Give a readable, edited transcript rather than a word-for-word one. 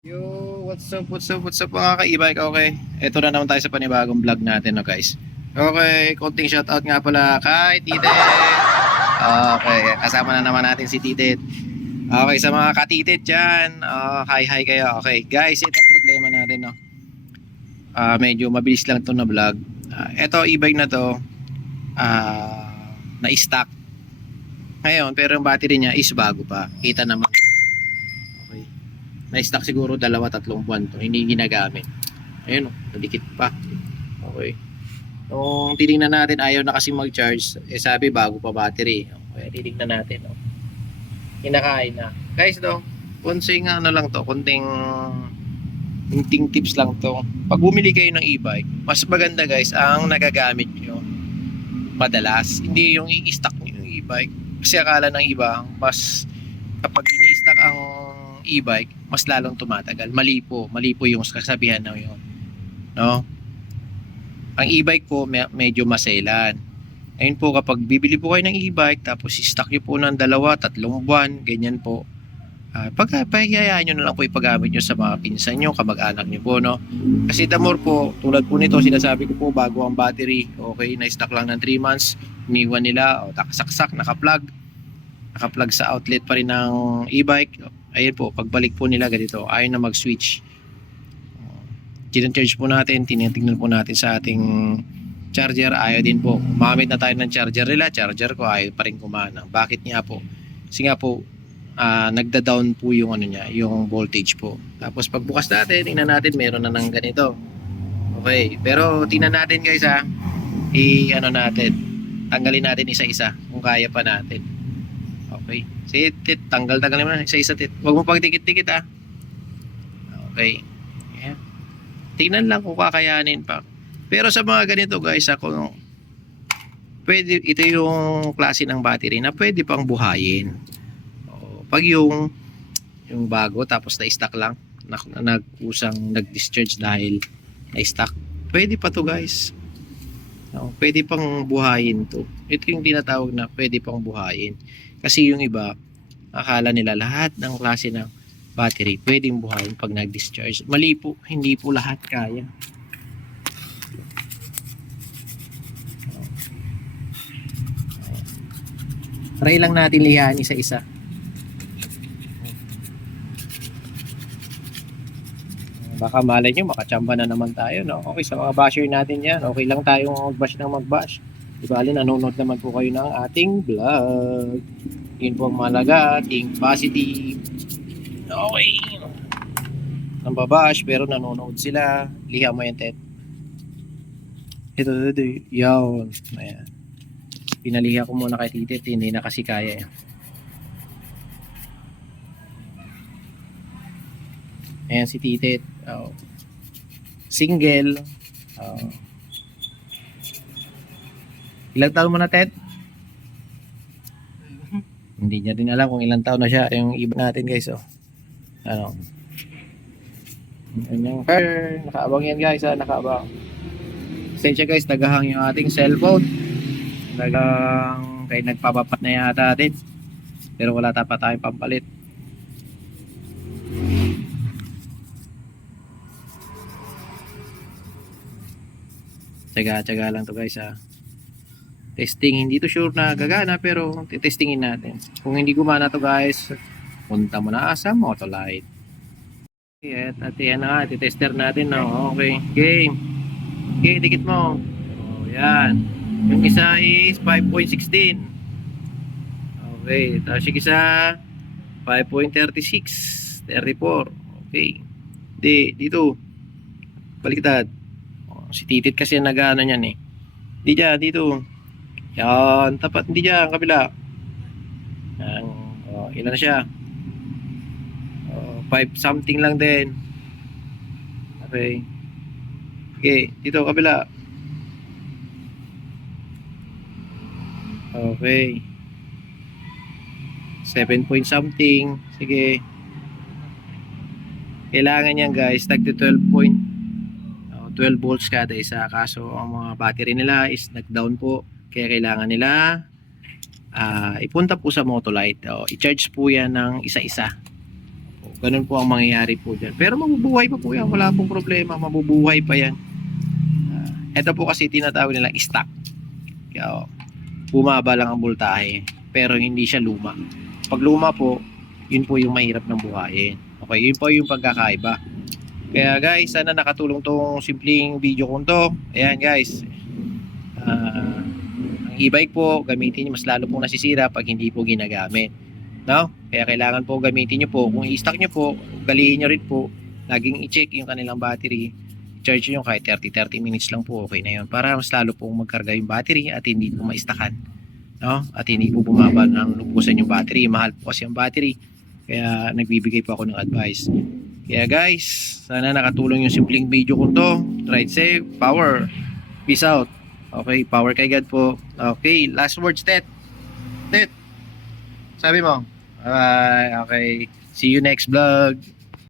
Yo, what's up mga ka-e-bike? Okay, eto na naman tayo sa panibagong vlog natin, no guys. Okay, konting shoutout nga pala kay Titet. Okay, kasama na naman natin si Titet. Okay, sa mga ka-Titet dyan, hi kayo. Okay, guys, itong problema natin, no. Medyo mabilis lang to na vlog. Eto e-bike na to, na-stock ngayon, pero yung battery niya is bago pa. Kita naman. Okay. Na-stock siguro 2-3 buwan to, hindi ginagamit. Ayun, nadikit pa. Okay. Nung tinignan natin, ayaw na kasi mag-charge. Sabi, bago pa battery. Okay, tinignan natin. Kinakain na. Guys, konting lang to, kunting tips lang to. Pag bumili kayo ng e-bike, mas maganda guys, ang nagagamit nyo madalas. Hindi yung i-stock nyo yung e-bike. Kasi akala ng iba, mas kapag ini-stock ang e-bike, mas lalong tumatagal. Mali po yung kasabihan na yun. No? Ang e-bike po medyo maselan. Ayun po, kapag bibili po kayo ng e-bike tapos i-stock nyo po ng 2-3 buwan, ganyan po. Pagkayayaan nyo na lang po ipagamit nyo sa mga pinsan nyo, kamag-anak nyo po, no? Kasi the more po, tulad po nito, sinasabi ko po, bago ang battery, okay, na-stock lang ng 3 months, iniwan nila, nakasaksak, nakaplug sa outlet pa rin ng e-bike. Ayun po, pagbalik po nila ganito, ayaw na mag-switch. Charge po natin, tinitingnan po natin sa ating charger, ayaw din po. Gumamit na tayo ng charger nila, charger ko ayaw pa rin kumana. Bakit nga po? Kasi nga po, nagda-down po yung ano niya, yung voltage po. Tapos pagbukas natin, tingnan natin meron na ng ganito. Okay, pero tingnan natin guys ano natin, tanggalin natin isa-isa kung kaya pa natin. Okay, sige tit, tanggalin mo na isa-isa tit. Huwag mo pagdikit-dikit Okay. Yeah. Tingnan lang kung kakayanin pa. Pero sa mga ganito guys, pwede, ito yung klase ng battery na pwede pang buhayin. Pag yung bago tapos na-stock lang, nag-discharge dahil na-stock, pwede pa to guys. Pwede pang buhayin to. Ito yung tinatawag na pwede pang buhayin. Kasi yung iba, akala nila lahat ng klase ng battery pwedeng buhayin pag nag-discharge. Mali po, hindi po lahat kaya. Try lang natin lihaan isa-isa. Baka malay nyo, makachamba na naman tayo, no? Okay, sa mga basher natin yan, okay lang tayong mag-bash ng mag-bash. Di bali, nanonood naman po kayo ng ating vlog. Yun po ang malaga, think positive. Okay. Nang babash, pero nanonood sila. Liha mo yan, Ted. Ito. Yun. Ayan. Pinaliha ko muna kay Titit, hindi na kasi kaya. Ayan si Titit. Single. Ilang taon mo na, Ted? Hindi niya din alam kung ilang taon na siya. Yung iba natin guys, ano. Yung nakaabang yan guys, nakaabang. Sensya guys, nagahang yung ating cellphone. Kaya nagpapapat na yata atin. Pero wala pa tayong pampalit. Tsaga lang to guys Testing, hindi to sure na gagana pero titestingin natin. Kung hindi gumana to guys, punta mo na sa Motolite. Okay, at yan na nga, titester natin no. Okay, game. Okay, dikit mo. Yan. Yung isa is 5.16. Okay, tapos yung isa 5.36, 34. Okay. Dito. Baliktad. Si Titit kasi nag-ano niyan Hindi dito. Yan, tapat, hindi dyan, kabila. Yan, ilan na siya? 5 something lang din. Okay. Okay, dito, kabila. Okay. 7 point something. Sige. Kailangan yan guys, tagti 12 volts kada isa. Kaso ang mga battery nila is nag-down po. Kaya kailangan nila ipunta po sa Motolite. I-charge po yan ng isa-isa. Ganun po ang mangyayari po dyan. Pero mabubuhay pa po yan. Wala pong problema. Mabubuhay pa yan. Ito po kasi tinatawag nilang stock. Kaya bumaba lang ang voltahe. Pero hindi siya luma. Pag luma po, yun po yung mahirap ng buhayin. Okay, yun po yung pagkakaiba. Kaya guys, sana nakatulong tong simpleng video kong to. Ayan guys. Ang e-bike po, gamitin nyo, mas lalo pong nasisira pag hindi po ginagamit. No? Kaya kailangan po gamitin nyo po. Kung i-stock nyo po, galihin nyo rin po. Laging i-check yung kanilang battery. Charge nyo kahit 30 minutes lang po, okay na yun. Para mas lalo pong magkarga yung battery at hindi po maistakan. No? At hindi po bumaba ng lubusan yung battery. Mahal po kasi yung battery. Kaya nagbibigay po ako ng advice. Kaya guys, sana nakatulong yung simpleng video ko to. Ride safe, power. Peace out. Okay, power kay God po. Okay, last words, Tet. Tet, sabi mo. Bye. Okay, see you next vlog.